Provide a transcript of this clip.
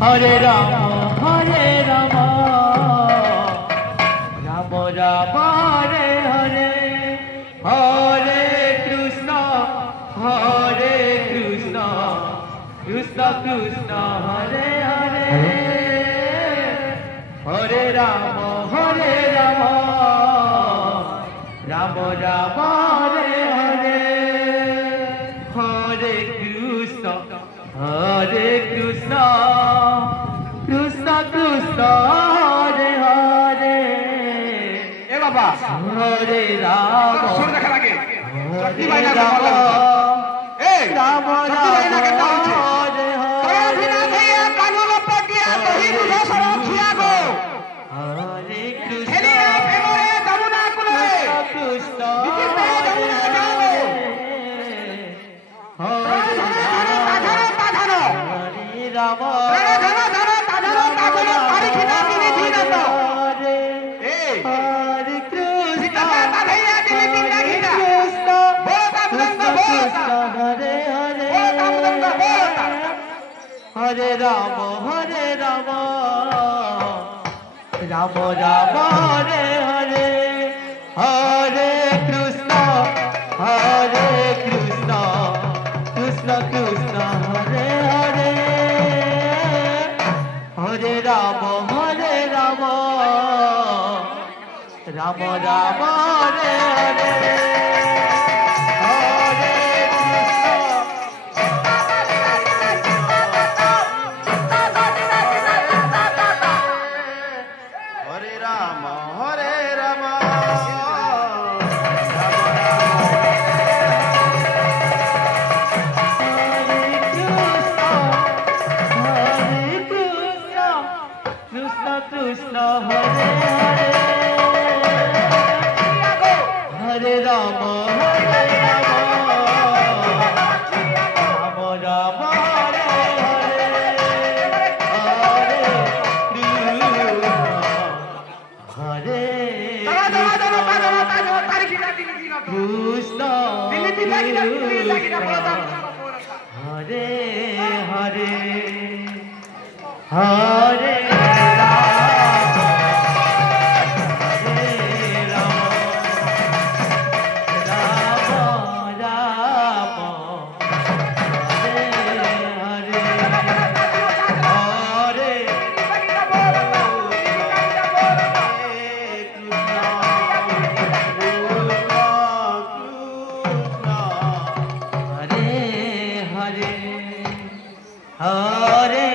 Hare Rama, Hare Rama, Rama Rama, Hare Hare, Hare Krishna, Hare Krishna, Krishna Krishna, Hare Hare, Hare Rama, Hare Rama, Rama Rama, Hare Hare, Hare Krishna, Hare Krishna, Krishna Krishna, Hare Hare. এ বাবা Hare Rama, সুর দেখার আগে চট্টি Hare বাইনা Rama, এই Rama চট্টি বাইনা কেন হচ্ছে Hare Hare, অভিনা ভাইয়া কানুন পটিয়া দহি দুধ সরো খিয়াগো Hare Krishna, হেলিয়া প্রেমরে যমুনা কুলে Krishna, বিচিত্র যমুনা যাও Hare পাধানো পাধানো Hare Rama, ধরো ধরো পাধানো পাধানো পারিখিনা দিনে দিনে তো এই Hare Krishna, সীতা ভাইয়া দিনে দিনে ঘিনা Krishna, বড় তামদঙ্গ বড় Hare Hare, বড় তামদঙ্গ বড় Hare Rama, Hare Rama, Rama Rama, Hare Hare, Hare Krishna, Hare Krishna, Krishna Krishna, Hare Hare, Hare Rama, Hare Rama, Rama Rama, Hare Hare, Hare Krishna. Hare Rama, Hare Rama, Krishna Krishna, Hare Hare, Hare Rama, Hare Rama, Rama Rama, Hare Hare, Hare ধরো ধরো Krishna, পাধানো পাধানো পারিখিনা দিনে দিনে তো Krishna, দিনে দিনে লাগিনা দিনে লাগিনা বড় তামদঙ্গ বড় Hare Hare, Hare Rama, Hare Rama, Rama Rama, Hare Hare, Hare Hare Hare, Hare